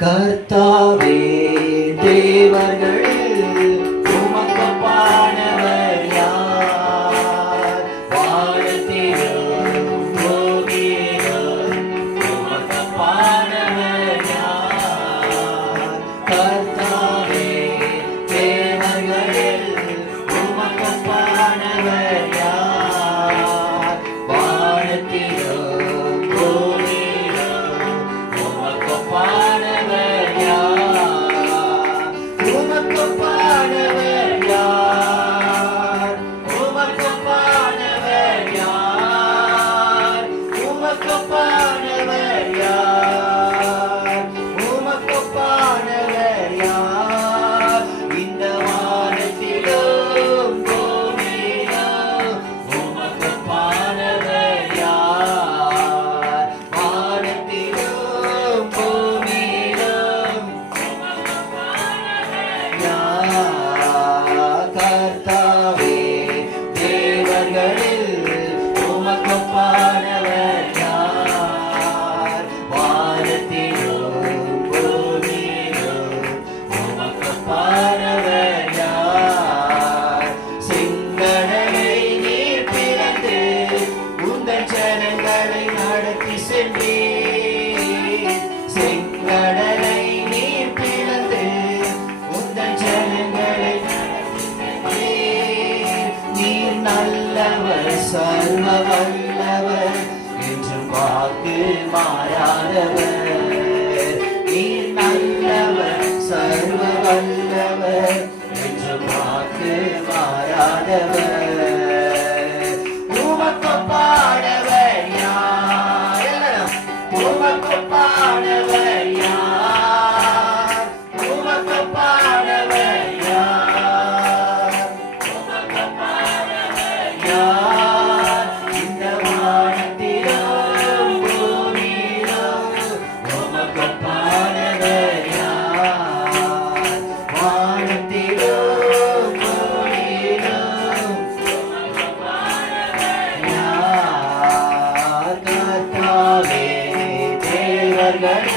கர்த்தாவே தேவர்கள் சர்வ வல்லவர் என்று வாக்கு மாறாதவர். கர்த்தாவே